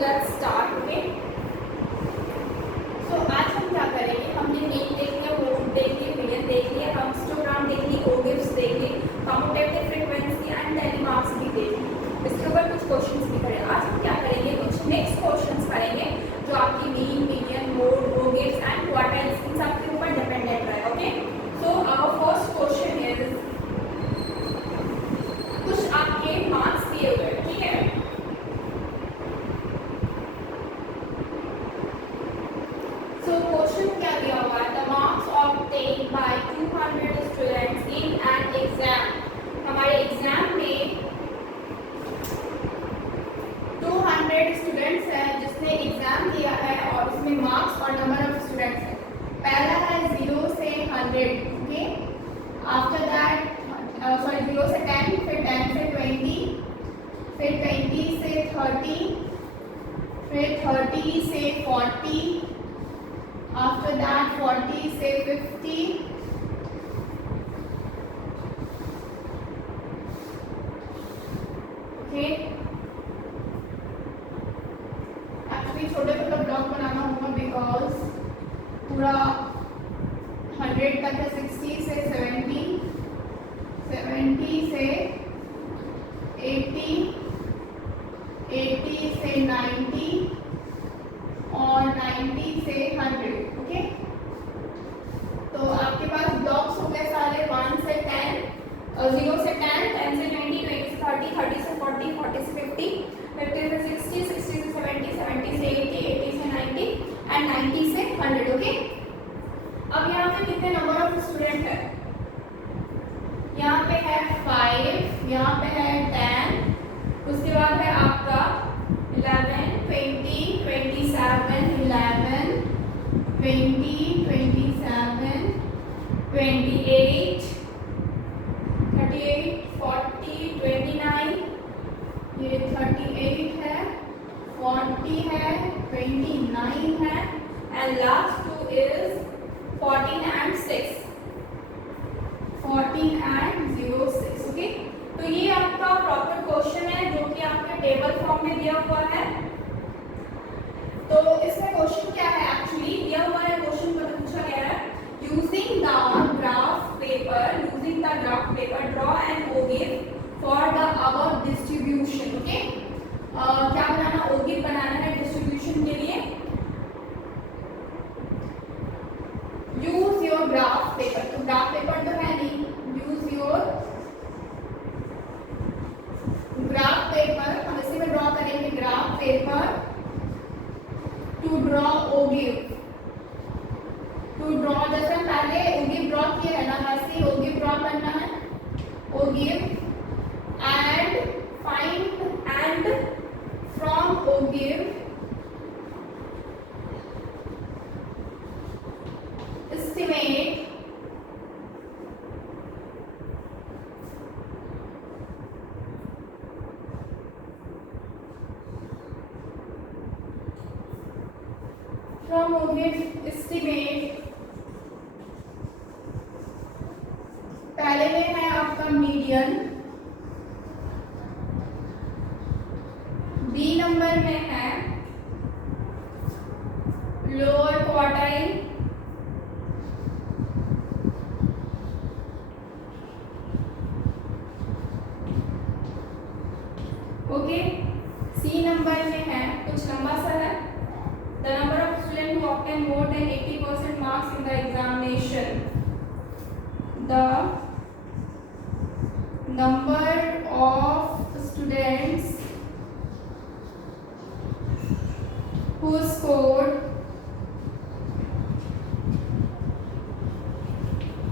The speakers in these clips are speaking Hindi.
Let's start. ओके, सो आज हम क्या करेंगे, हमने मीन देख लिया, मोड देख लिया, मीडियन देख लिया, हम हिस्टोग्राम देख ली, ओगिव्स देख ली, कम्यूटेटिव फ्रीक्वेंसी एंड टेलीमार्क्स भी देख ली। इसके ऊपर कुछ क्वेश्चंस भी करें। आज हम क्या करेंगे, कुछ नेक्स्ट क्वेश्चंस करेंगे जो आपकी mean, median, mode, ogives and quartiles इन सब के ऊपर डिपेंडेंट है। Okay, so our first question is, कुछ आपके मार्क्स दिए हुए हैं, ठीक है। So question क्या दिया हुआ है, the marks obtained by 200 students in an exam। हमारे एग्जाम में 200 स्टूडेंट्स हैं जिसने एग्जाम दिया है और उसमें मार्क्स और नंबर ऑफ स्टूडेंट्स है। पहला है 0 से 100, ओके। आफ्टर दैट सॉरी 0 से 10, फिर 10 से 20, फिर 20 से 30, फिर 30 से 40, after that 40 से 50, okay। एक्चुअली छोटे छोटे ब्लॉक बनाना होगा बिकॉज पूरा 100 तक है। 60 से 70, 70 से 80, 80 से 90 और 90 से 100, ओके। तो आपके पास ब्लॉक्स हो गए सारे 1 से 10, 0 से 10, 10 से 20, 20 से 30, 30 से 40, 40 से 50, 50 से 60, 60 से 70, 70 से 80, 80 से 90 एंड 90 से 100, ओके। अब यहाँ पे कितने नंबर ऑफ स्टूडेंट है, यहाँ पे है 5, यहाँ पे है 10, उसके बाद है आपका 11, 20, 27, 11, 20, 27, 28, 38, 40, 29, ये 38 है, 40 है, 29 है and last two is 14 and 6, 14 and 06, okay. तो ये आपका प्रॉपर क्वेश्चन है जो कि आपके टेबल फॉर्म में दिया हुआ है। तो इसमें क्वेश्चन क्या है, एक्चुअली दिया हुआ है क्वेश्चन पर पूछा गया है, using the graph paper draw an ogive for the above distribution, okay. क्या बनाना, ओगिव बनाना है डिस्ट्रीब्यूशन के लिए। यूज योर ग्राफ पेपर, तो ग्राफ पेपर तो है नहीं, यूज योर ग्राफ पेपर, हम इसी में ड्रॉ करेंगे graph paper to draw ogive. To draw जैसे हम पहले ओगिव ड्रॉ किए है ना, वैसे ही ओगिव ड्रॉ करना है। Ogive and find and from ogive estimate from ogive estimate. पहले में है आपका मीडियन, बी नंबर में है lower quartile, okay. C number में है कुछ लंबा सा है, the number of students who obtain more than 80% marks in the examination, the number of students who scored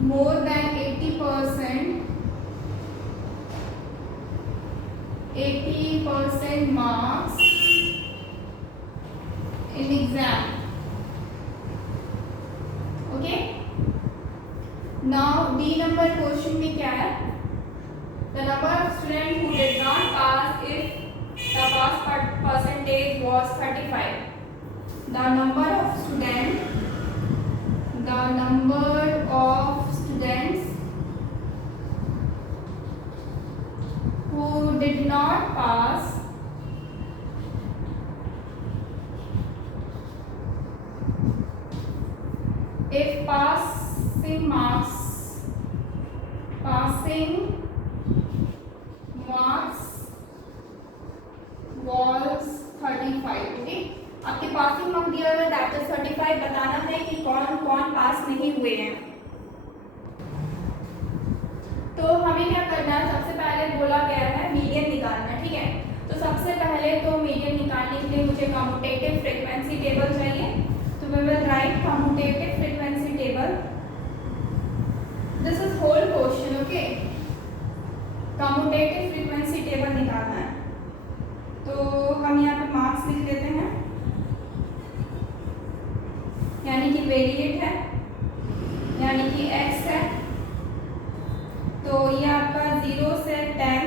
more than 80% marks in exam, okay। Now D number question में क्या है, the number of students who did not pass if the pass percentage was 35, the number of students who did not pass passing marks was 35. Okay, आपके पासिंग मार्क दिया हुआ है दैट इज 35. बताना है कि कौन कौन पास नहीं हुए हैं. तो हमें क्या करना है, सबसे पहले बोला गया है मीडियन निकालना. ठीक है, तो सबसे पहले तो मीडियन निकालने के लिए मुझे कम्यूटेटिव फ्रीक्वेंसी टेबल चाहिए. तो we will write commutative frequency table. This is whole question. Okay, commutative frequency table निकालना है. तो हम यहाँ पे मार्क्स लिख देते हैं, यानी कि वेरिएट है, यानी कि x है. तो ये आपका 0 से 10,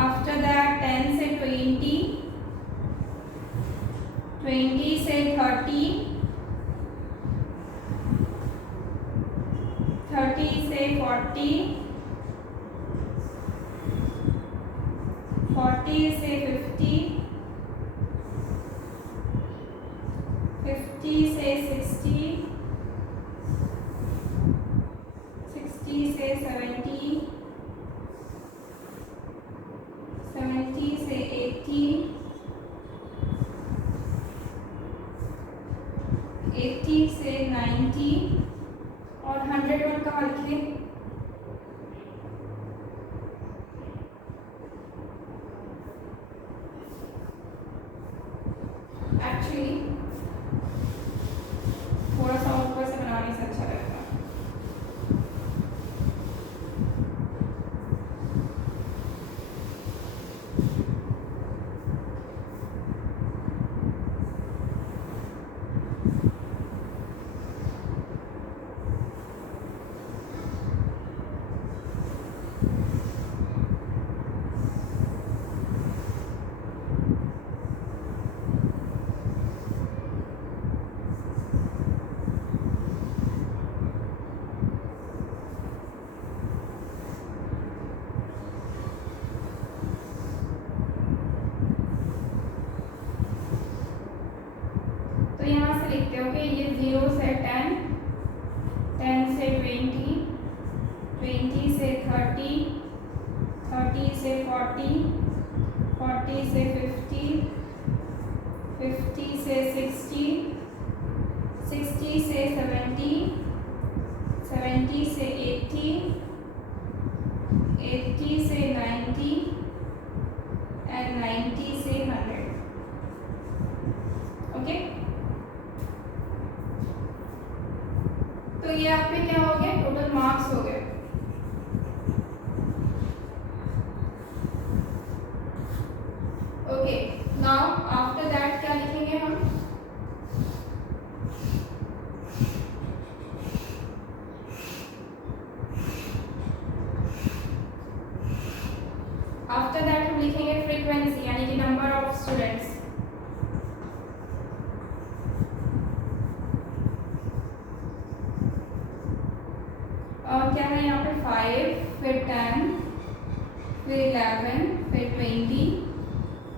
आफ्टर दैट 10 से 20, 20 से 30, 30 से 40, 40 से 50, 50 से 60, 60 से 70, 70 से 80, 80 से 90 और 101 कहाँ लिखिए. एक्चुअली थोड़ा सा ऊपर से बनाने से अच्छा लगता है. यहाँ से लिखते हो कि ये 0 से 10, 10 से 20, 20 से 30, 30 से 40, 40 से 50, 50 से 60, 60 से 70, 70 से 80, 80 से 90 and 90 से 100. ओके, तो ये आपके क्या हो गए, टोटल मार्क्स हो गए. ओके, नाउ आफ्टर दैट क्या लिखेंगे हम, आफ्टर दैट हम लिखेंगे फ्रीक्वेंसी, यानी कि नंबर ऑफ स्टूडेंट्स. क्या है यहाँ पे 5, फिर 10, फिर 11, फिर 20,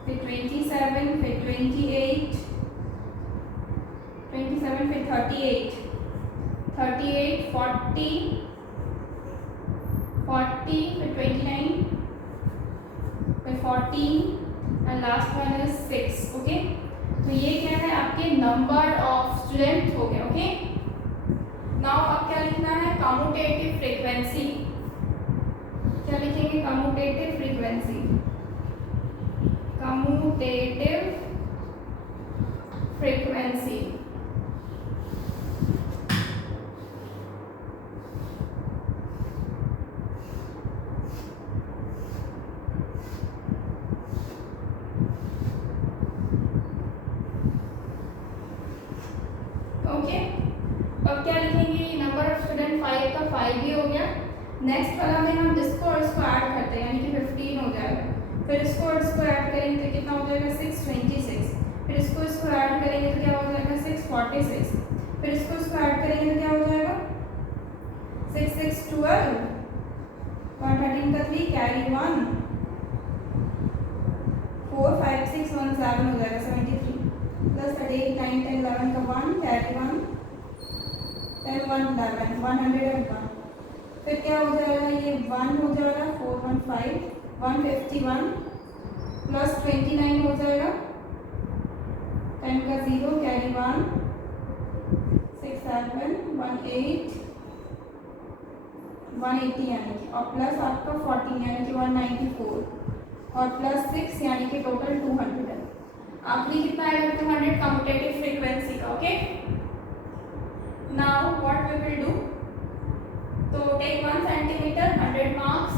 फिर 27, फिर 28, 27, फिर 38, 38, 40, 40, फिर 29, फिर 14 and last one is 6. Okay, तो ये क्या है, आपके नंबर ऑफ स्टूडेंट हो गए. ओके, नाउ अब क्या लिखना है, कम्यूटेटिव फ्रीक्वेंसी. क्या लिखेंगे, commutative frequency, commutative frequency. Okay, अब क्या लिखेंगे, नंबर ऑफ स्टूडेंट 5 का 5 ही हो गया. नेक्स्ट वाला में हम इसको और इसको ऐड करते हैं, यानी कि 15 हो जाएगा. फिर इसको और इसको ऐड करेंगे तो कितना हो जाएगा, 626. फिर इसको ऐड करेंगे तो क्या हो जाएगा, 646. फिर इसको ऐड करेंगे तो क्या हो जाएगा, 6 6 12, 113 का 3 कैरी 1, 4 5 6 1 7 हो जाएगा 73, प्लस 8 9 10 11 का 1 कैरी 1, 10 1 11 101। फिर क्या हो जाएगा, ये 1 हो जाएगा 415 151 प्लस 29 हो जाएगा 10 का 0 कैरी 1 6 7 18 180 यानी कि, और प्लस आपका 14 यानी कि 194 और प्लस 6 यानी कि टोटल 200 है। आखिरी कितना आएगा 200 कम्यूटेटिव फ्रीक्वेंसी का। Okay, now what we will do, तो take 1 centimetre 100 marks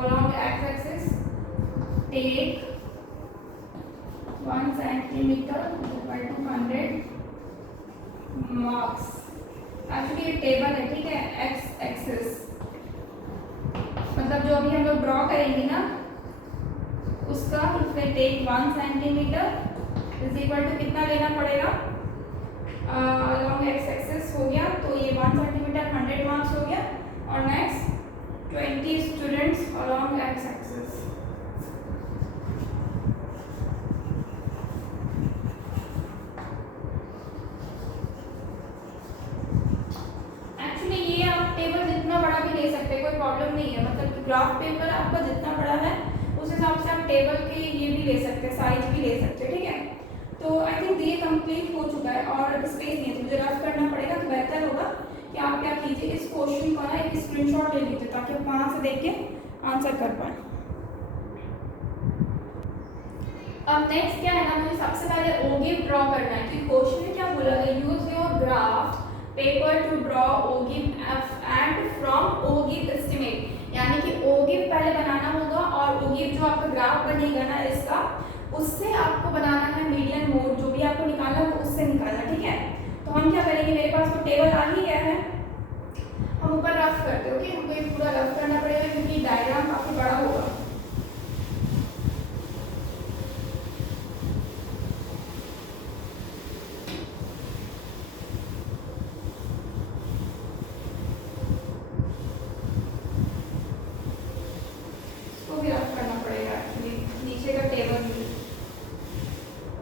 along x axis, take 1 centimeter equal to 100 marks। Actually ये टेबल है, ठीक है, x एक्सिस मतलब जो अभी हम लोग ड्रॉ करेंगे ना उसका, उसमें take 1 centimetre is equal to कितना लेना पड़ेगा, अलॉन्ग x एक्सिस हो गया, तो ये 1 सेंटीमीटर 100 मार्क्स हो गया, और next 20 students along x axis. कोई प्रॉब्लम नहीं है, मतलब ग्राफ पेपर आपका जितना बड़ा है उस हिसाब से आप टेबल के ये भी ले सकते हैं, साइज भी ले सकते हैं, ठीक है। तो आई थिंक ये कंप्लीट हो चुका है और स्पेस नहीं है तो मुझे रफ करना पड़ेगा, तो बेहतर होगा कि आप क्या कीजिए, इस क्वेश्चन का ना एक स्क्रीनशॉट ले लीजिए ताकि आप वहाँ से देख के आंसर कर पाए। अब नेक्स्ट क्या है ना, मुझे सबसे पहले ओगिव ड्रॉ करना है, कि क्वेश्चन में क्या बोला है, use your graph paper to draw ogive and from ogive estimate, यानी कि ओगिव पहले बनाना होगा और ओगिव जो आपका ग्राफ बनेगा ना इसका, उससे आपको बनाना है मीडियन मोड, जो भी आपको निकालना है उससे निकालना, ठीक है। तो हम क्या करेंगे, मेरे पास तो टेबल आ ही गया है, हम ऊपर रफ करते हैं। ओके, हमको ये पूरा रफ करना पड़ेगा क्योंकि डायग्राम काफी बड़ा होगा।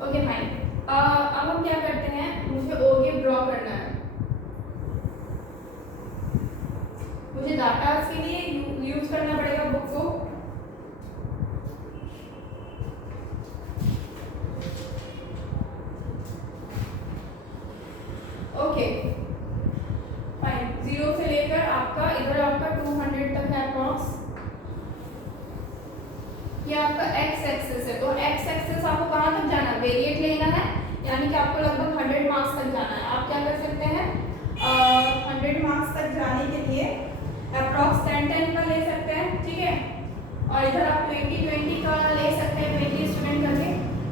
ओके फाइन, अब हम क्या करते हैं, मुझे ओगिव ड्रॉ करना है, मुझे डाटा के लिए यूज करना पड़ेगा बुक को। ओके फाइन, 0 से लेकर आपका इधर आपका 200 तक है अप्रॉक्स, ये आपका x एक्सिस है, तो x एक्सिस आपको कहाँ तक जाना है, वेरिएट लेना है, यानी कि आपको लगभग 100 मार्क्स तक जाना है। आप क्या कर सकते हैं, 100 मार्क्स तक जाने के लिए अप्रॉक्स 10-10 का ले सकते हैं, ठीक है, और इधर आप 20-20 का ले सकते हैं, 20 स्टूडेंट करके,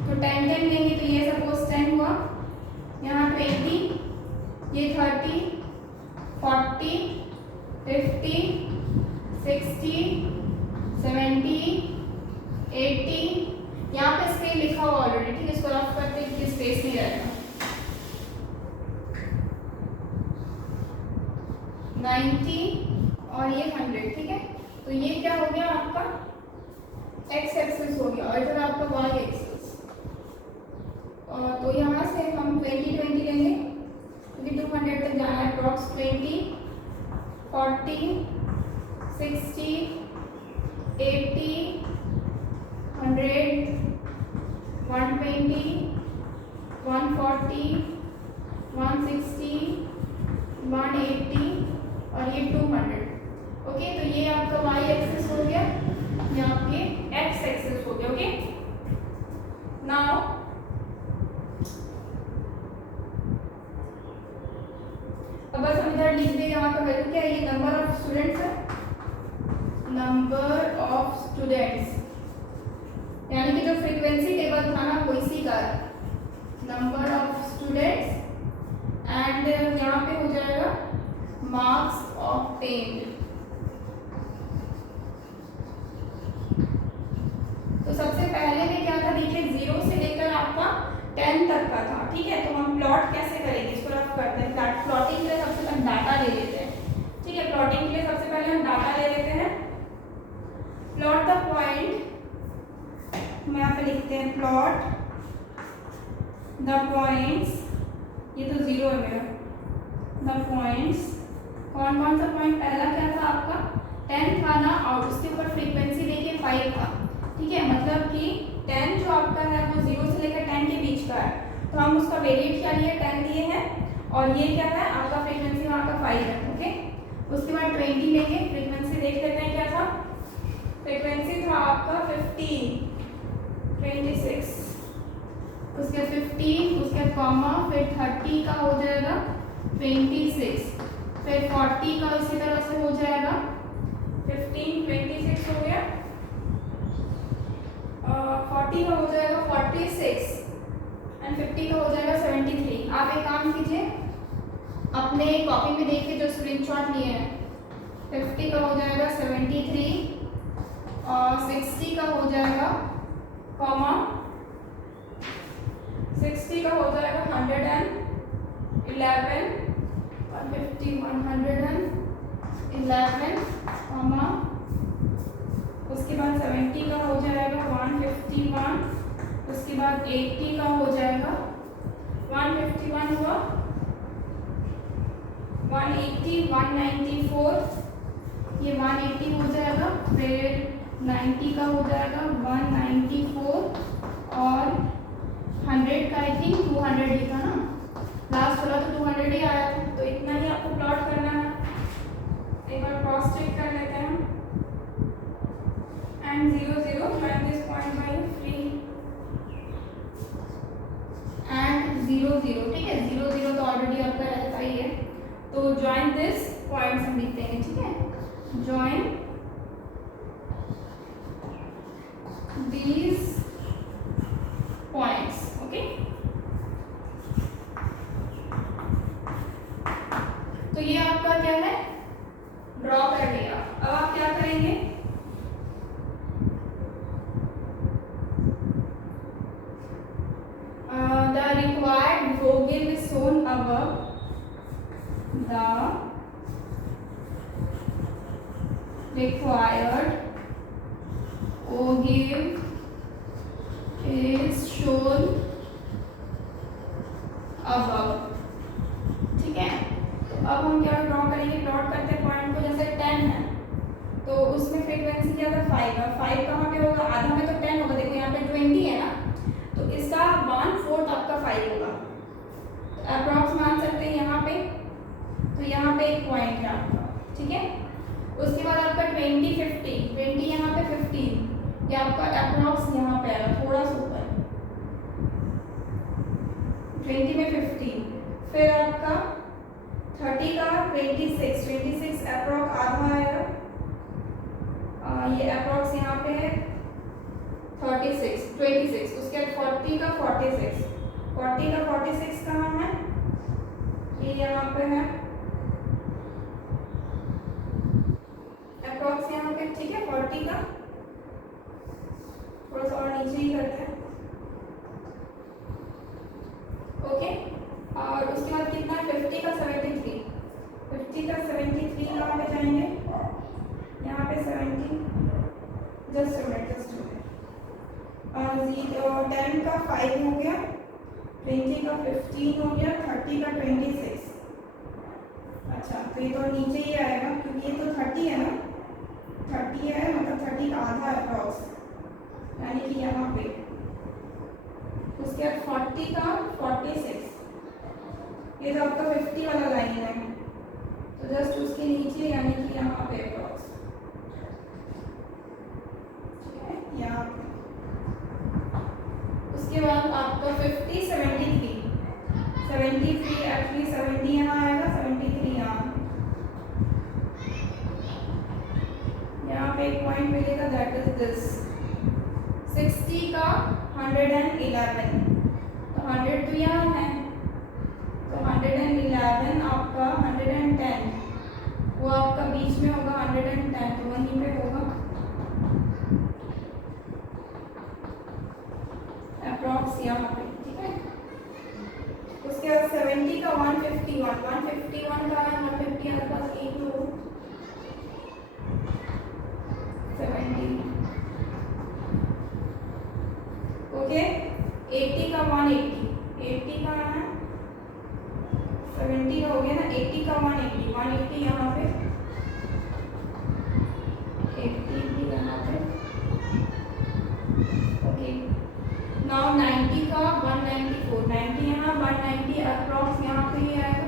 तो 10-10 लेंगे, तो ये सपोज 10 हुआ, यहाँ 20, ये 30, 40, 50, 60, 70, 80, यहाँ पे स्पेस लिखा हुआ ऑलरेडी, ठीक है, इसको रफ करते हैं कि स्पेस नहीं रहेगा, 90 और ये 100, ठीक है। तो ये क्या हो गया आपका x एक्सिस हो गया, और इधर आपका y एक्सिस, तो यहाँ से हम 20-20 लेंगे क्योंकि 200 तक जाना है, अप्रॉक्स 20, 40, 60, 80, 100, 120, 140, 160, 180 और ये 200। ओके, तो ये आपका y एक्सिस हो गया, ये आपके x एक्सिस हो गया। ओके, नाउ अब बस हम इधर लिख देंगे, यहाँ का वैल्यू क्या है, ये नंबर ऑफ स्टूडेंट्स है, नंबर ऑफ स्टूडेंट्स, यानी कि जो फ्रीक्वेंसी टेबल था ना वो इसी का है, नंबर ऑफ स्टूडेंट्स, एंड यहाँ पे हो जाएगा मार्क्स ऑब्टेन्ड। तो सबसे पहले में क्या था, देखिए 0 से लेकर आपका 10 तक का था, ठीक है। तो हम प्लॉट कैसे करेंगे, इसको रफ करते हैं, प्लॉटिंग के लिए सबसे पहले डाटा ले लेते हैं, ठीक है। प्लॉटिंग के लिए सबसे पहले हम डाटा ले लेते हैं, प्लॉट द पॉइंट, हम यहाँ पे लिखते हैं प्लॉट द पॉइंट्स, ये तो 0 है मेरा, द पॉइंट्स, कौन कौन सा पॉइंट, पहला क्या था आपका 10 था ना, और उसके ऊपर फ्रीक्वेंसी देखिए 5 था, ठीक है, मतलब कि 10 जो आपका है वो 0 से लेकर 10 के बीच का है, तो हम उसका वेरिएट क्या लिए 10 लिए हैं, और ये क्या है आपका फ्रीक्वेंसी वहाँ का 5 है, ओके। उसके बाद 20 लेंगे, फ्रीक्वेंसी देख लेते हैं क्या था, फ्रीक्वेंसी था आपका 15, 26, उसके 15, उसके कॉमा, फिर 30 का हो जाएगा 26, फिर 40 का इसी तरह से हो जाएगा 15, 26 हो गया, 40 का हो जाएगा 46 एंड 50 का हो जाएगा 73। आप एक काम कीजिए, अपने कॉपी में देखिए जो स्क्रीनशॉट लिए हैं, 50 का हो जाएगा 73 और 60 का हो जाएगा कॉमा, 60 का हो जाएगा 111, 150, 111 कॉमा, उसके बाद 70 का हो जाएगा 151, उसके बाद 80 का हो जाएगा 151 हुआ, 180, 194, ये 180 हो जाएगा, फिर 90 का हो जाएगा 194 और 100 का आई थिंक 200 ही था ना, लास्ट वाला तो 200 ही आया था, तो इतना ही आपको प्लॉट करना है। एक बार क्रॉस चेक कर लेते हैं हम, and 0 0 join this point by 3 and 0 0, ठीक है, 0 0 तो ऑलरेडी आपका रहता ही है, तो ज्वाइन दिस पॉइंट्स हम लिख देंगे, ठीक है, ज्वाइन these points, ओके। तो ये आपका क्या है, ड्रॉ कर लिया। अब आप क्या करेंगे, the required Vogel is shown above, the required Vogel is shown above, ठीक है। तो अब हम क्या ड्रॉ करेंगे, प्लॉट करते हैं पॉइंट को, जैसे 10 है तो उसमें फ्रीक्वेंसी क्या था 5 है, 5 कहाँ पे होगा, आधा में तो 10 होगा, देखो यहाँ पे 20 है ना, तो इसका 1/4 आपका 5 होगा, तो अप्रॉक्स मान सकते हैं यहाँ पे, तो यहाँ पे एक पॉइंट है आपका, ठीक है। उसके बाद आपका 20, 50, 20 यहाँ पे 15, ये आपका अप्रॉक्स यहाँ पे आएगा थोड़ा सा ऊपर, 20 में 50, फिर आपका 30 का 26, 26 अप्रॉक्स आधा आएगा, ये अप्रॉक्स यहाँ पे है 36, 26, उसके बाद 40 का 46, 40 का 46 कहाँ है, ये यहाँ पे है अप्रॉक्स यहाँ पे, ठीक है, 40 का थोड़ा सा और नीचे ही करते हैं, ओके। और उसके बाद कितना, 50 का 73, 50 का 73 कहाँ पे जाएंगे, यहाँ पे 70, जस्ट a minute, 10 का 5 हो गया, 20 का 15 हो गया, 30 का 26, अच्छा तो ये तो नीचे ही आएगा क्योंकि ये तो 30 है ना, 30 है मतलब 30 का आधा अप्रॉक्स, यानी कि यहाँ पे, उसके बाद 40 का 46, ये तो आपका 50 वाला लाइन है, तो जस्ट उसके नीचे यानी कि यहाँ पे अप्रॉक्स, ठीक है, यहाँ पे। उसके बाद आपका 50, 73, 73 एक्चुअली 70 यहाँ आएगा, 73 यहाँ पे एक पॉइंट मिलेगा, दैट इज दिस 60 का 111, तो 100 तो यहाँ है, तो 111 आपका 110, वो आपका बीच में होगा 110, तो वहीं पे होगा अप्रॉक्स यहाँ पे, ठीक है। उसके बाद 70 का 151, 151 का है, 150 आपके पास एक हो, 70, ओके। 80 का 180, 80 का है 70 का हो गया ना, 80 का 180, 180 यहाँ पे, 80 भी यहाँ पे, ओके। नाउ 90 का 194, 90 यहाँ, 190 अप्रॉक्स यहाँ पे ही आएगा।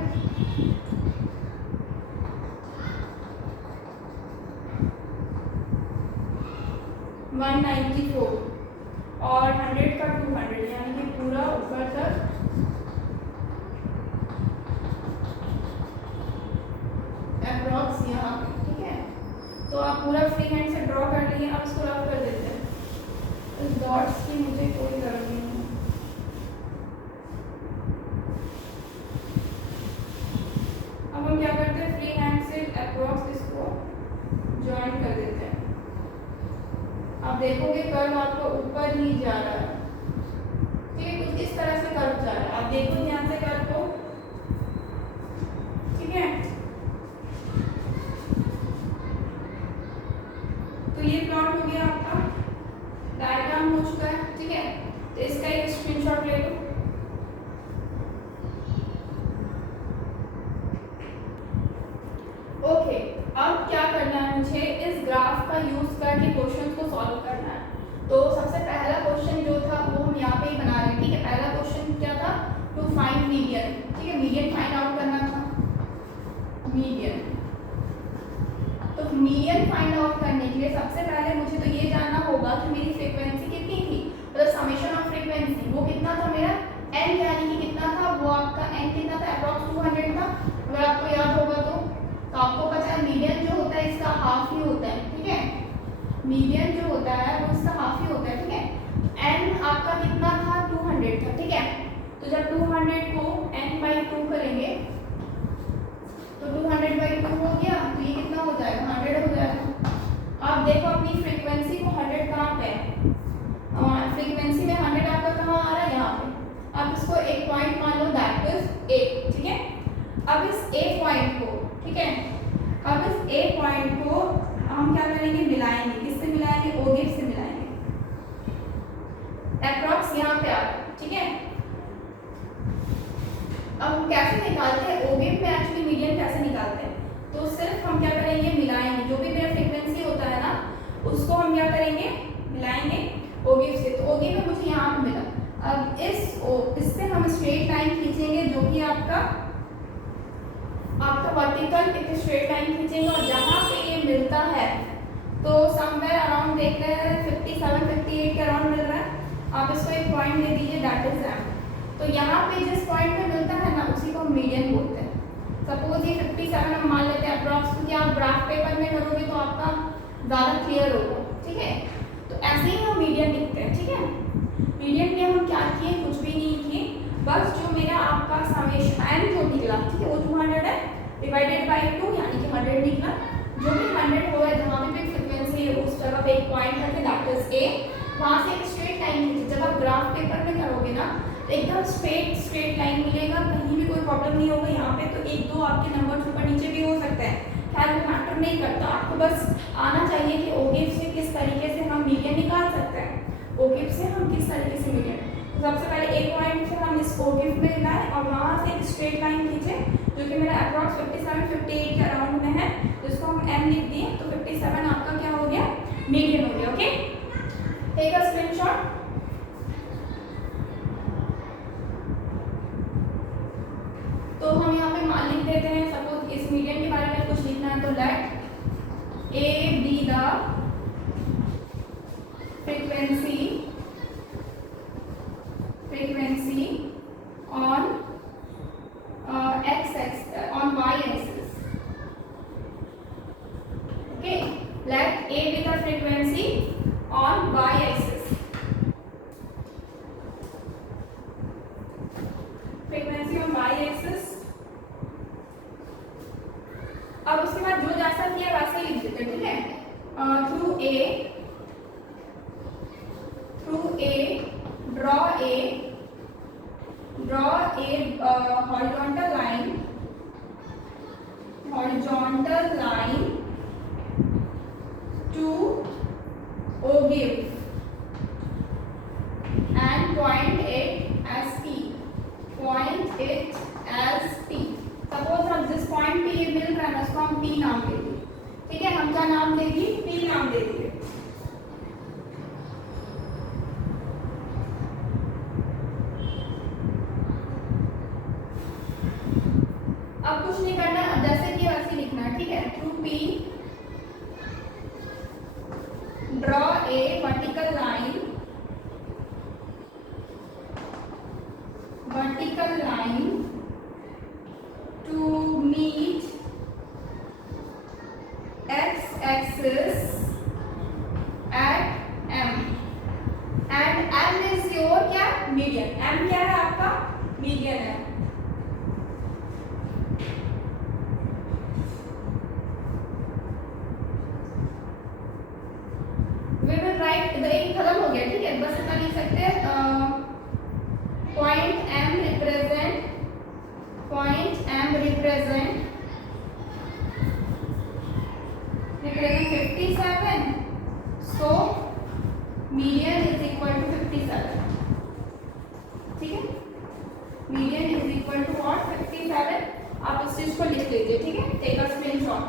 वन 94 और 100 का 200, यानी कि पूरा ऊपर तक अप्रॉक्स यहाँ पे, ठीक है। तो आप पूरा फ्री हैंड से ड्रॉ कर लिए, अब इसको रफ कर देते हैं। इस डॉट्स की मुझे कोई जरूरत नहीं है। अब हम क्या करते हैं, फ्री हैंड से अप्रॉक्स इसको ज्वाइन कर देते हैं। आप देखोगे कर्व आपको ऊपर ही जा रहा है, ठीक है, कुछ इस तरह से कर्व जा रहा है। आप देखो ध्यान से कर्व को, ठीक है। तो ये प्लॉट हो गया आपका, डायग्राम हो चुका है, ठीक है। तो इसका एक स्क्रीनशॉट ले लो। ओके, अब क्या करना है, मुझे इस ग्राफ का यूज करके क्वेश्चन को सॉल्व करना है। तो सबसे पहला क्वेश्चन जो था वो हम यहाँ पे ही बना रहे हैं, ठीक है। पहला क्वेश्चन क्या था, टू फाइंड मीडियन, ठीक है, मीडियन फाइंड आउट करना था, मीडियन। तो मीडियन फाइंड आउट करने के लिए सबसे पहले मुझे तो ये जानना होगा कि मेरी फ्रीक्वेंसी कितनी थी, मतलब समेशन ऑफ फ्रीक्वेंसी वो कितना था मेरा, n, यानी कि कितना था वो आपका n कितना था, अप्रॉक्स 200 था, अगर आपको याद होगा तो। आपको पता है मीडियन जो होता है इसका हाफ ही होता है, ठीक है, मीडियन जो होता है वो इसका हाफ ही होता है, ठीक है। n आपका कितना था, 200 था, ठीक है। तो जब 200 को n/2 करेंगे तो 200/2 हो गया, तो ये कितना हो जाएगा, 100 हो जाएगा। आप देखो अपनी फ्रीक्वेंसी को 100 कहाँ पे है, फ्रीक्वेंसी में 100 आपका कहाँ आ रहा है, यहाँ पे। आप इसको एक पॉइंट मान लो, दैट इज a, ठीक है। अब इस a पॉइंट को, ठीक है, अब इस a पॉइंट को हम क्या करेंगे, मिलाएंगे, किससे मिलाएंगे, ओ गिव से मिलाएंगे। अप्रॉक्स यहाँ पे आ रहा है, ठीक है। अब हम कैसे निकालते हैं, ओ गिव में एक्चुअली मीडियन कैसे निकालते हैं, तो सिर्फ हम क्या करेंगे, मिलाएंगे, जो भी मेरा फ्रीक्वेंसी होता है ना उसको हम क्या करेंगे, मिलाएंगे ओ गिव से। तो ओ गिव में मुझे यहाँ पे मिला। अब इससे हम स्ट्रेट लाइन खींचेंगे, जो कि आपका वर्टिकल एक स्ट्रेट लाइन खींचेंगे, और जहाँ पे ये मिलता है तो समवेयर अराउंड देख रहे हैं 57 58 के अराउंड मिल रहा है। आप इसको एक पॉइंट दे दीजिए, दैट इज m। तो यहाँ पे जिस पॉइंट पे मिलता है ना उसी को मीडियन बोलते हैं। सपोज ये 57 हम मान लेते हैं अप्रॉक्स, क्योंकि आप ग्राफ पेपर में करोगे तो आपका ज़्यादा क्लियर होगा, ठीक है। तो ऐसे ही हम मीडियन लिखते हैं, ठीक है। मीडियन में हम क्या किए, कुछ भी नहीं किए, बस जो मेरा आपका समेशन जो निकला, ठीक है, वो 200 है डिवाइडेड बाई 2, यानी कि 100 निकला। जो भी 100 होगा, जहाँ भी फ्रीक्वेंसी है उस जगह पे एक पॉइंट रखे, दैट इज a। वहाँ से एक स्ट्रेट लाइन खींचे। जब आप ग्राफ पेपर में करोगे ना तो एकदम स्ट्रेट लाइन मिलेगा, कहीं भी कोई प्रॉब्लम नहीं होगा। यहाँ पे तो 1 2 आपके नंबर ऊपर नीचे भी हो सकते हैं, खैर वो मैटर नहीं करता। आपको बस आना चाहिए कि ओ गिव से किस तरीके से हम मीडियन निकाल सकते हैं, ओ गिव से हम किस तरीके से मीडियन। तो सबसे पहले एक पॉइंट से हम इस ओ गिव में लाए और वहाँ से एक स्ट्रेट लाइन खींचे, जो कि मेरा अप्रॉक्स 57 58 के अराउंड में है, जिसको हम m लिख दिए। तो 57 आपका क्या हो गया, मीडियन हो गया, ओके। Take a screenshot. तो हम यहाँ पे मान लिख देते हैं, सपोज इस मीडियन के बारे में कुछ लिखना है तो late a be the frequency on on y-axis, okay, let a be the frequency on y-axis, frequency on y-axis। अब उसके बाद जो जैसा किया वैसे ही लिख देते, ठीक है। Through a draw a horizontal line to O give and point it as P, ठीक है, हम क्या नाम देगी, पी नाम दे दिए। अब कुछ नहीं करना, अब जैसे कि वैसे लिखना है, ठीक है। Through P draw a vertical line, to meet x axis at m, and m is your क्या, मीडियन। m क्या है आपका, मीडियन है। we will write the एक खत्म हो गया, ठीक है, बस इतना लिख सकते हैं। Point m represent 57, so median is equal to 57, ठीक है। median is equal to what, 57। आप इस चीज को लिख लीजिए, ठीक है, टेक अ स्क्रीनशॉट।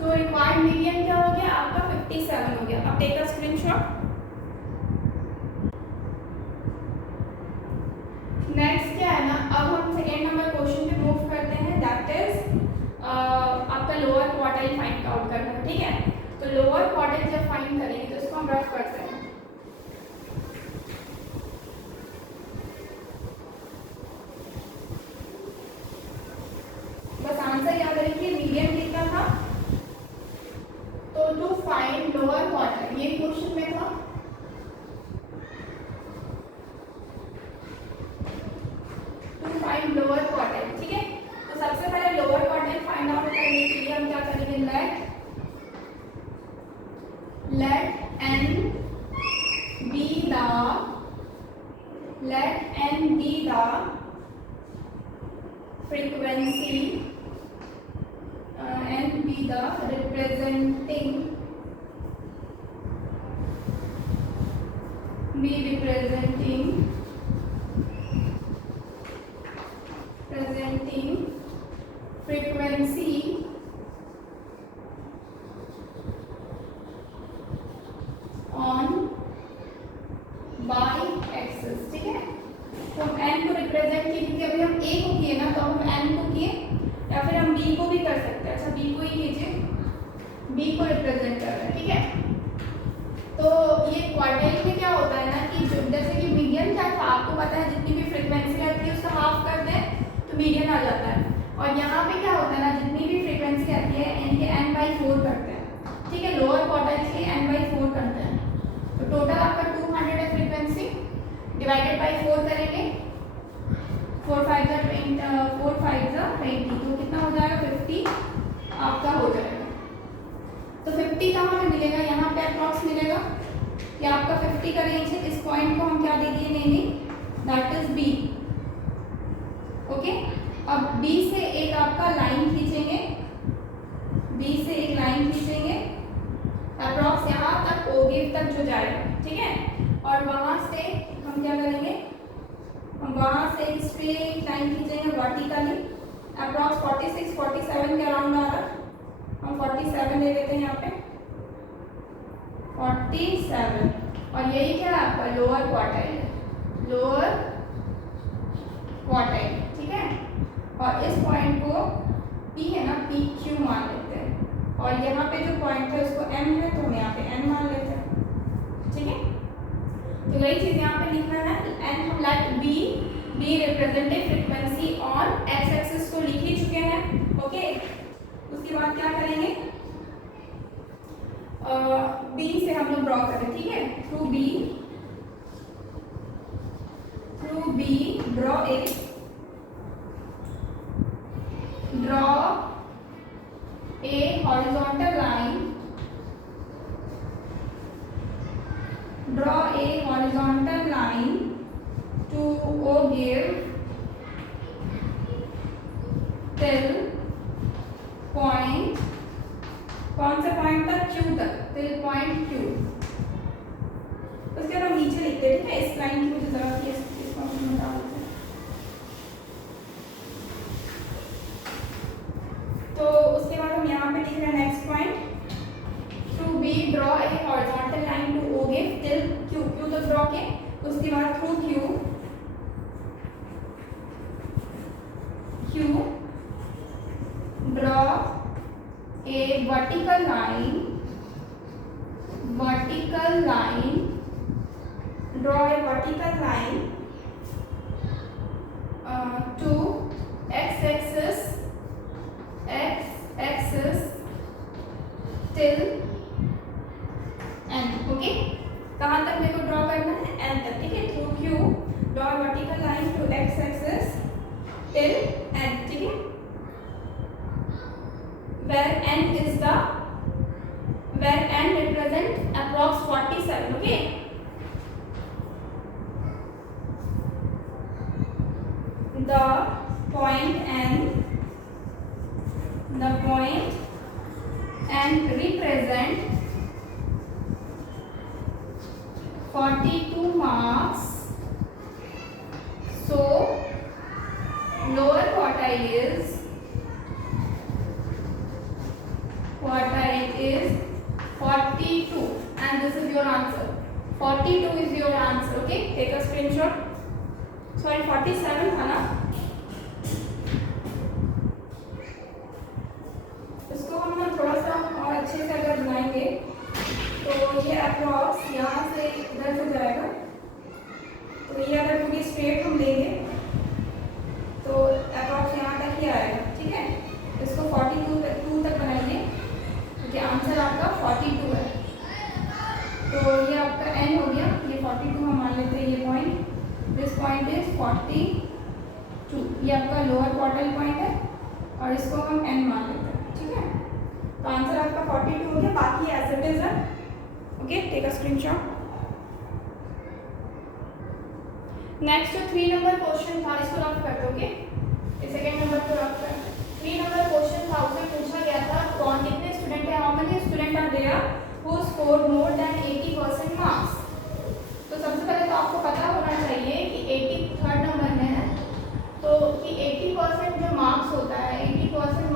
तो रिक्वायर्ड मीडियन क्या हो गया आपका, 57 हो गया। अब टेक अ स्क्रीनशॉट। नेक्स्ट क्या है ना, अब हम सेकेंड नंबर क्वेश्चन पे मूव करते हैं, दैट इज आपका लोअर क्वार्टाइल फाइंड आउट करना है, ठीक है। तो लोअर क्वार्टाइल जब फाइंड करेंगे तो इसको हम रफ करते हैं। बस आंसर याद रखिए, मीडियन कितना था, तो टू फाइंड लोअर क्वार्टाइल, ये क्वेश्चन में था। लोअर क्वार्टाइल, ठीक है। तो सबसे पहले लोअर क्वार्टाइल फाइंड आउट करने के लिए हम क्या करेंगे, late n be the frequency n be the representing frequency on y axis, ठीक है। तो हम n को रिप्रेजेंट किए, क्योंकि अभी हम a को किए ना, तो हम n को किए, या फिर हम b को भी कर सकते हैं। अच्छा, b को ही कीजिए, b को रिप्रेजेंट कर रहे हैं, ठीक है। तो ये क्वार्टाइल में क्या होता है ना कि जैसे कि मीडियन क्या था, आपको पता है, जितनी भी फ्रीक्वेंसी आती है उसका हाफ कर दें तो मीडियन आ जाता है। और यहाँ पे क्या होता है ना, जितनी भी फ्रीक्वेंसी आती है इनके n/4 करते हैं, ठीक है। लोअर क्वार्टाइल के n/4 करते हैं, तो टोटल आपका 200 है फ्रीक्वेंसी, डिवाइडेड बाई 4 करेंगे, 4 5 जा 20, तो कितना हो जाएगा, 50 आपका हो जाएगा। तो 50 कहाँ पे मिलेगा, यहाँ पे अप्रॉक्स मिलेगा, या आपका 50 का रेंज है। इस पॉइंट को हम क्या दे दिए naming, that is B, okay. अब B से एक आपका लाइन खींचेंगे, B से एक लाइन खींचेंगे अप्रॉक्स यहाँ तक ओगिव तक जो जाएगा, ठीक है। और वहां से हम क्या करेंगे, हम वहां से एक स्ट्रेट लाइन खींचेंगे वर्टिकली अप्रॉक्स 46 47 के अराउंड आ रहा, हम 47 ले लेते हैं यहाँ पे, 47। और यही क्या है आपका लोअर क्वार्टाइल, ठीक है। और इस पॉइंट को P है ना, PQ मान लेते हैं, और यहाँ पे जो पॉइंट है उसको M है, तो हम यहाँ पे N मान लेते हैं, ठीक है। तो वही चीज यहाँ पे लिखना है, एंड हम let B represented frequency on x axis को लिख ही चुके हैं, ओके। उसके बाद क्या करेंगे, B से हम लोग ड्रॉ करें, ठीक है। Through B draw a horizontal line, to O give till point, कौन से पॉइंट तक, Q तक, till point Q। उसके बाद हम नीचे लिखते हैं, ठीक है। इस लाइन की मुझे जरूरत है, इसको हम हटा देते हैं। in the next point. Through B draw a horizontal line to O give till Q. Q तो draw के उसके बाद through Q draw a vertical line. Draw a vertical line to x-axis till n. Okay, कहाँ तक मेरे को ड्रॉ करना है? n तक, ठीक है। Through Q draw a vertical line to x-axis till n, ठीक है। where n represent approx 47, okay। The point n represent 42 marks, so lower quartile is 42, and this is your answer. 42 is your answer, okay। take a screenshot. Sorry, 47 था ना, इसको हम ना थोड़ा सा और अच्छे से अगर बनाएंगे तो ये अप्रॉक्स यहाँ से इधर से जाएगा, तो ये अगर पूरी स्ट्रेट हम लेंगे तो अप्रॉक्स यहाँ तक ही आएगा, ठीक है। इसको 42 तक बनाइए, क्योंकि आंसर आपका 42 है। तो ये आपका n हो गया, ये 42 हम मान लेते हैं ये पॉइंट। दिस पॉइंट इज 42, ये आपका लोअर क्वार्टाइल पॉइंट है और इसको हम n मान लेते हैं, ठीक है। तो आंसर आपका 42 हो गया, बाकी एज इट इज है, okay. Take a screenshot. Next जो 3 नंबर क्वेश्चन था इसको रफ कर दो, ओके। सेकंड नंबर को रफ कर। 3 नंबर क्वेश्चन था, उसमें पूछा गया था कौन कितने स्टूडेंट है, how many student are there who scored more than 80% marks. तो सबसे पहले तो आपको पता होना चाहिए कि 80 थर्ड नंबर में है, तो कि 80% जो मार्क्स होता है, 80%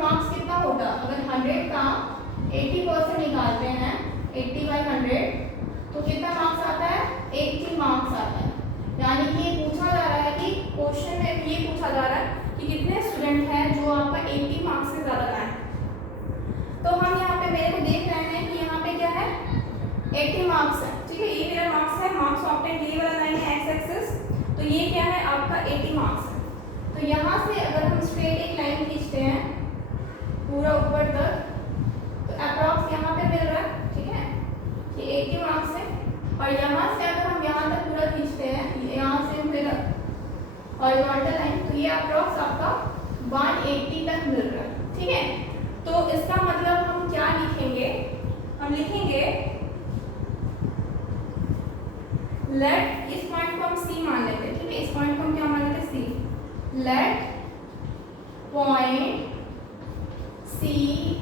मार्क्स कितना होता है? अगर 100 का 80% निकालते हैं, 80/100, तो कितना मार्क्स आता है? 80 मार्क्स आता है। यानी कि ये पूछा जा रहा है कि क्वेश्चन में ये पूछा जा रहा है कि कितने स्टूडेंट हैं जो आपका 80 मार्क्स से ज़्यादा लाए। तो हम यहाँ पे मेरे को देख रहे हैं कि यहाँ पे क्या है, 80 मार्क्स है, ठीक है। ये मेरा मार्क्स है, मार्क्स ऑब्टेन, ये वाला लाइन है एक्स एक्सिस, तो ये क्या है आपका 80 मार्क्स है। तो यहाँ से अगर हम स्ट्रेट एक लाइन खींचते हैं पूरा ऊपर तक, तो अप्रॉक्स यहाँ पे मिल रहा है, ठीक है, ये 80 मार्क्स है। और यहाँ से अगर हम यहाँ तक पूरा खींचते हैं, यहाँ से फिर हॉरिजॉन्टल लाइन, तो ये अप्रॉक्स आपका 180 तक मिल रहा है, ठीक है। तो इसका मतलब हम क्या लिखेंगे? हम लिखेंगे लेट, इस पॉइंट को हम सी मान लेते हैं, ठीक है। इस पॉइंट को हम क्या मान लेते हैं? C. Let point C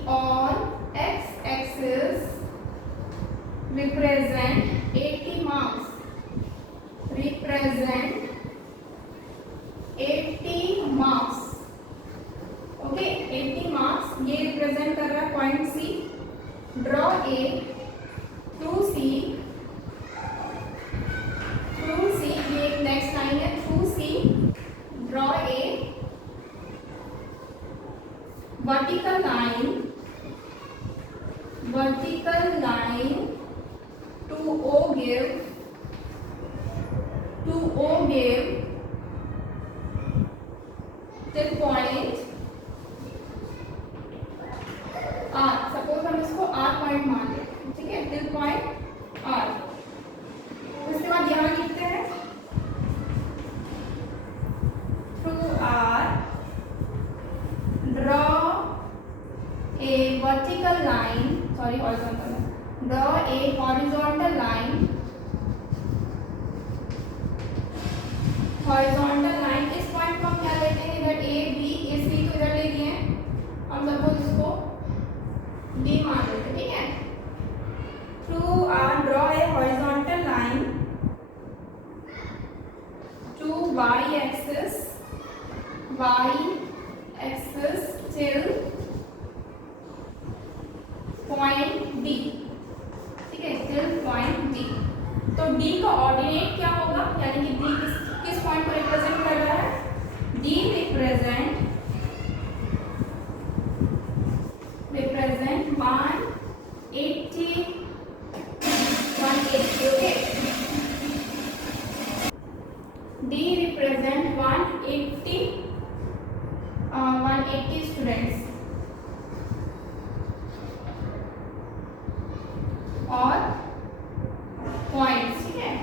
on x axis represent 80 marks, represent 80 marks, okay. 80 marks ये रिप्रेजेंट कर रहा है point C. Draw a through C, ये नेक्स्ट लाइन है, through C draw a vertical line to O give till point R। Suppose हम इसको R पॉइंट मान लें, ठीक है, till point R। उसके बाद यहाँ लिखते हैं through R draw a vertical line, sorry horizontal, draw a horizontal line, इस पॉइंट को हम क्या लेते हैं? इधर ए बी, ए सी तो इधर ले लिए हैं, हम सपोज इसको डी मान लेते हैं, ठीक है। Through R draw a horizontal line to Y axis till point D, ठीक है, टिल पॉइंट डी। तो डी का ऑर्डिनेट क्या होगा, यानी कि डी किस पॉइंट को रिप्रेजेंट कर रहा है, D represent 180, 180, okay. D represent 180 students और पॉइंट्स, ठीक है,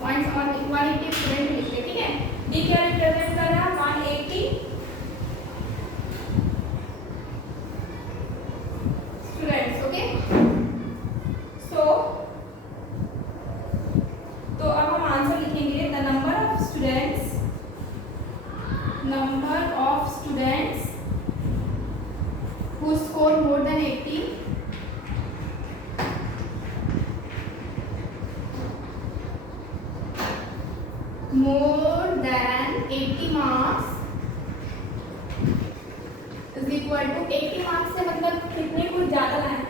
पॉइंट्स और 180 स्टूडेंट लिखिए, ठीक है। डी क्या रिप्रेजेंट कर रहा है, 180 स्टूडेंट्स, ओके। सो तो अब हम आंसर लिखेंगे, the number of students who score more than 80 marks is equal to 80 marks से मतलब कितने को ज्यादा लाए हैं,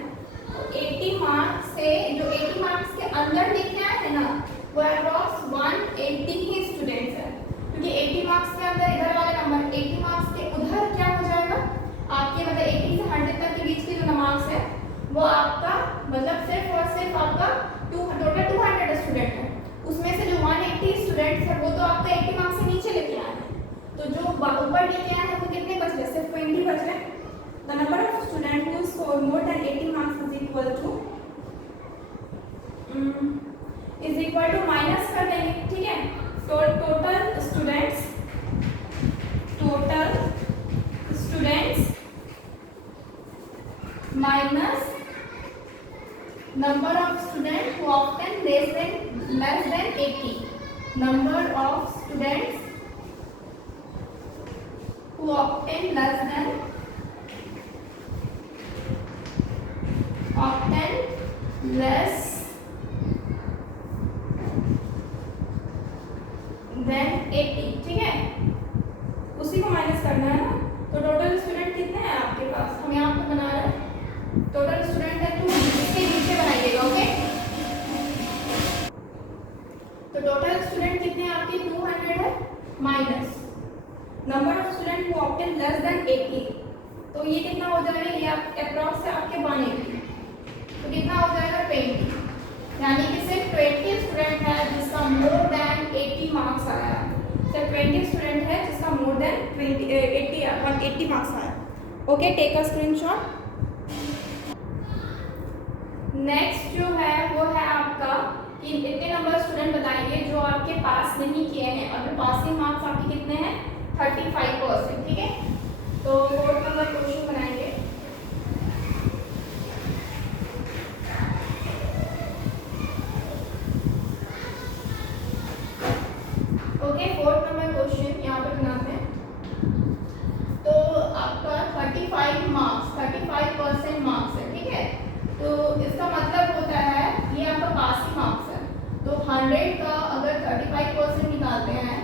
तो 80 मार्क्स से जो 80 मार्क्स के अंदर लिखे आए हैं ना, वो अप्रॉक्स 180 ही स्टूडेंट्स है, क्योंकि 80 मार्क्स के अंदर इधर वाला नंबर 80 मार्क्स के उधर क्या हो जाएगा, आपके मतलब 80 से 100 तक के बीच के जो मार्क्स है वो आपका मतलब सिर्फ और सिर्फ आपका टोटल 200 स्टूडेंट है, उसमें से जो 180 स्टूडेंट्स है वो तो आपका 80 मार्क्स से नीचे लेके आए हैं, तो जो ऊपर लेके आए हैं वो कितने बच रहे, सिर्फ 20 बच रहे। The number of student who score more than 80 marks is equal to minus कर देंगे, ठीक है। तो total students minus number of students who obtain less than 80, number of students who obtain less than 80, ठीक है, उसी को माइनस करना है ना। तो टोटल स्टूडेंट कितने हैं आपके पास, हम यहाँ पे बना रहे हैं टोटल स्टूडेंट है, तो इसके नीचे बनाइएगा, ओके। तो टोटल स्टूडेंट कितने हैं आपके 200 है, minus number of student who obtain less than 80, तो ये कितना हो जाएगा, ये आप अप्रॉक्स से आपके 180, तो कितना हो जाएगा 20, यानी कि सिर्फ 20 स्टूडेंट है जिसका मोर देन 80 मार्क्स आया, सिर्फ 20 स्टूडेंट है जिसका मोर देन 180 मार्क्स आया, okay. Take a screenshot. Next जो है वो है आपका कि इतने नंबर स्टूडेंट बताइए जो आपके पास नहीं किए हैं, अगर पासिंग मार्क्स आपके कितने हैं 35%, ठीक है। तो 4th नंबर क्वेश्चन बनाएंगे, ओके। 4th नंबर क्वेश्चन यहाँ पर बनाते हैं, तो आपका 35% मार्क्स है, ठीक है। तो इसका मतलब होता है ये आपका पासिंग मार्क्स है, तो 100 का अगर 35% निकालते हैं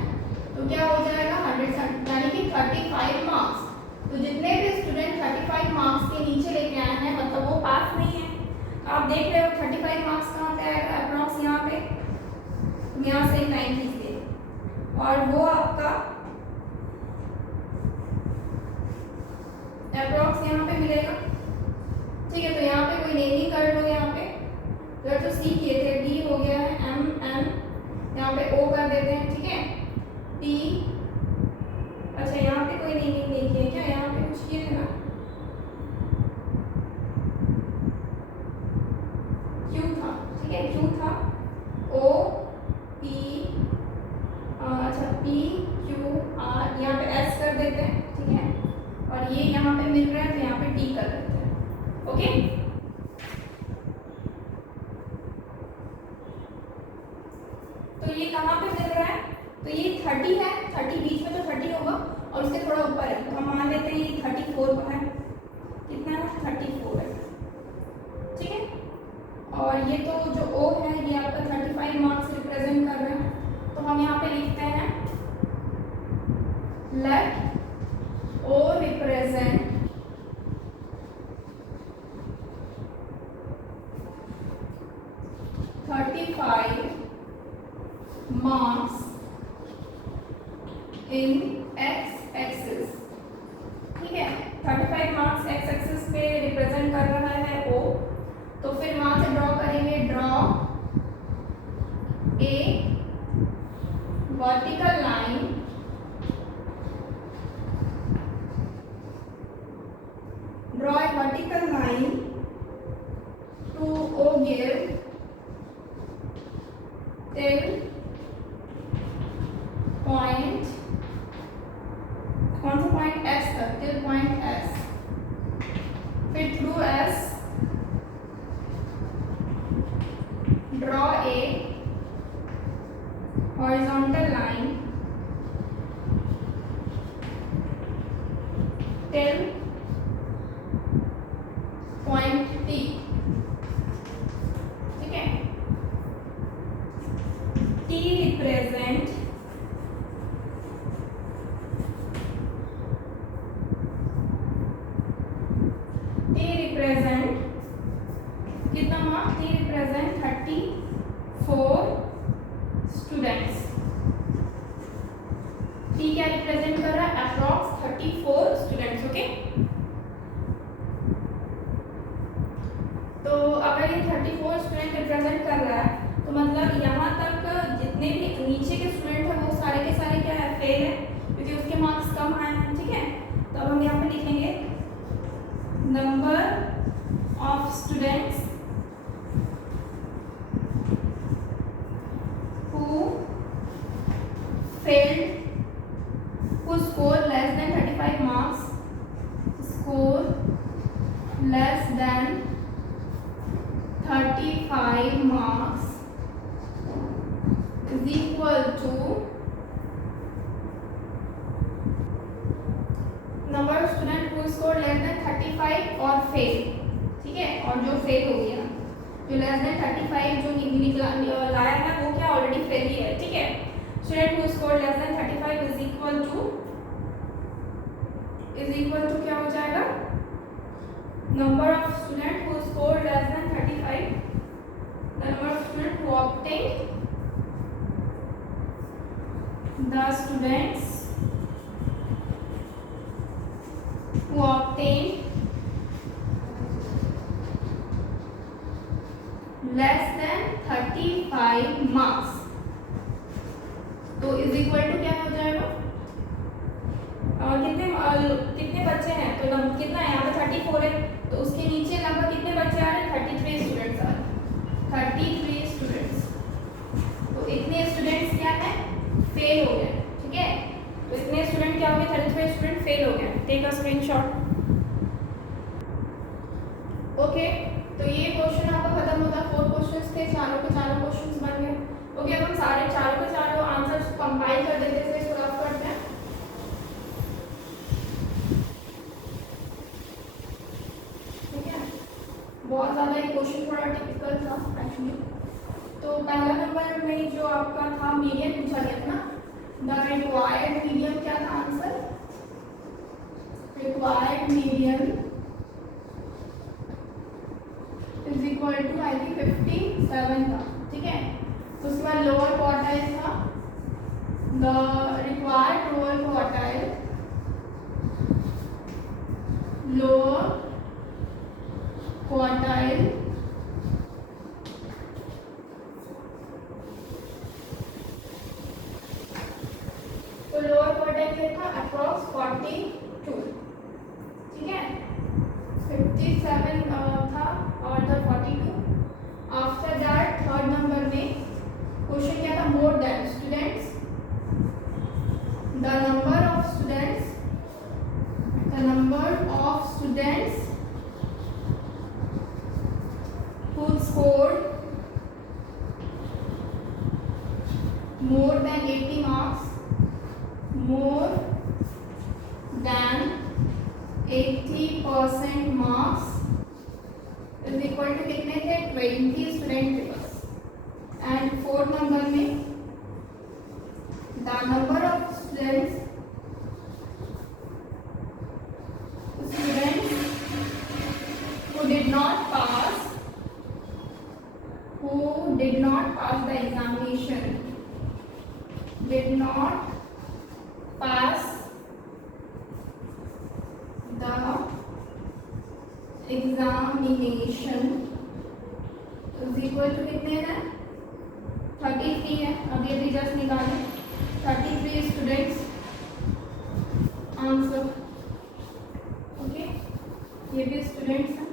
तो क्या हो जाएगा 100, यानी कि 35 मार्क्स। तो जितने भी स्टूडेंट 35 मार्क्स के नीचे लेके आए हैं मतलब वो पास नहीं है। आप देख रहे हो 35 मार्क्स कहाँ पे आएगा, अप्रॉक्स यहाँ पे, यहाँ से 90 से, और वो आपका अप्रॉक्स यहाँ पे मिलेगा, ठीक है। तो यहाँ पे कोई नेमिंग कर लो, यहाँ पे अगर तो सी किए थे डी हो गया है, एम एन यहाँ पे ओ कर देते हैं, ठीक है, टी, अच्छा यहाँ पे कोई नेमिंग नहीं किया क्या, यहाँ पे कुछ किए थे ना, क्यू था, ठीक है, क्यू था, ओ पी, अच्छा पी क्यू आर, यहाँ पे एस कर देते हैं, ठीक है, और ये यहाँ पे मिल रहा है तो यहाँ पे टी कर देते हैं, ओके। तो ये कहाँ पे मिल रहा है, तो ये 30 है, 30 बीच में तो 30 होगा और उसके थोड़ा ऊपर है, तो हम मान लेते हैं ये 34 है, कितना है 34 है, ठीक है। और ये तो जो O है ये आपका 35 मार्क्स रिप्रेजेंट कर रहे हैं, तो हम यहाँ पे लिखते हैं let O represent 35 marks in x axis. ठीक है, 35 मार्क्स एक्स एक्सिस पे रिप्रेजेंट कर रहा है O। तो फिर वहां से ड्रॉ करेंगे, draw a vertical line draw a vertical line to O give till point, कौन सा पॉइंट S तक, till point S, फिर through S draw a horizontal line till point T। ठीक है, T रिप्रेजेंट कितना marks, T represent 34 students. T क्या रिप्रेजेंट कर रहा है, अप्रॉक्स 34 स्टूडेंट्स। ओके, तो अगर ये 34 स्टूडेंट रिप्रेजेंट कर रहा है तो मतलब यहाँ तक जितने भी नीचे के स्टूडेंट हैं वो सारे के सारे क्या है, फेल है, क्योंकि उसके मार्क्स कम आए हैं। ठीक है, तो अब हम यहाँ पे लिखेंगे number of students who failed, who score less than 35 marks, score less than 35 marks is equal to number of student who scored less than 35 और fail। ठीक है, और जो फेल हो गया, जो less than 35 जो निकला लाया है वो क्या ऑलरेडी फेल ही है। ठीक है, student who scored less than 35 is equal to क्या हो जाएगा, number of student who scored less than 35, the number of student who obtained, the students who obtained less than 35 marks, तो इज इक्वल टू क्या हो जाएगा, कितने बच्चे हैं, तो कितना है यहाँ पे 34 है, तो उसके नीचे लगभग कितने बच्चे आ रहे हैं, 33 स्टूडेंट्स आ रहे हैं, 33 स्टूडेंट्स। तो इतने स्टूडेंट्स क्या है, फेल हो गए। ठीक है, तो इतने स्टूडेंट क्या हो गए, 33 स्टूडेंट फेल हो गए। Take a screenshot. ओके, तो ये क्वेश्चन आपका खत्म होता, 4 क्वेश्चंस थे, चारों के चारों क्वेश्चंस बन गए। ओके, अब हम सारे चारों के चारों आंसर्स कंपाइल कर देते हैं, इसको रफ करते हैं। ठीक है, बहुत ज़्यादा ये क्वेश्चन थोड़ा टिपिकल था एक्चुअली। तो पहला नंबर में जो आपका था मीडियन पूछा गया था ना, द रिक्वायर्ड मीडियम क्या था answer, required medium is equal to I think 57 था। ठीक है, तो उसके बाद लोअर क्वार्टाइल था, the required lower quartile, lower quartile तो लोअर क्वार्टाइल क्या था, अप्रॉक्स 42। ठीक है, 57 था और था 42। आफ्टर दैट थर्ड नंबर में क्वेश्चन क्या था, more than students, the number of students, the number of students who scored more than 80 marks, more than 80% marks is equal to कितने थे, 20 स्टूडेंट थे बस। एंड फोर्थ नंबर में the number of students who did not pass, who who did not pass the examination, did not pass the examination is equal to कितने हैं? 33 है. अब ये भी जस्ट निकालें. 33 स्टूडेंट्स आंसर. ओके, ये भी स्टूडेंट्स हैं,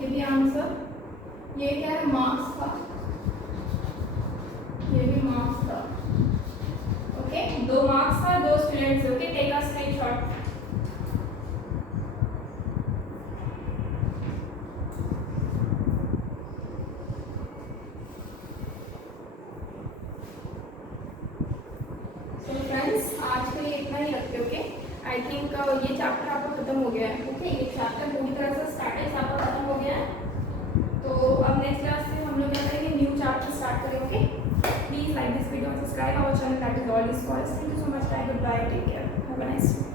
ये भी आंसर. ये क्या है? मार्क्स का. ये भी मार्क्स का. ओके, 2 मार्क्स का 2 students. Okay, take a screenshot. आज के लिए इतना ही रखते. ओके, आई थिंक ये चैप्टर आपका खत्म हो गया है. ओके, ये चैप्टर पूरी तरह से स्टार्टिंग आपका खत्म हो गया है. तो अब नेक्स्ट क्लास से हम लोग क्या करेंगे? न्यू चैप्टर स्टार्ट करेंगे. Please like this video, subscribe our channel. That is all this calls. Thank you so much. Bye, good bye, take care, have a nice day.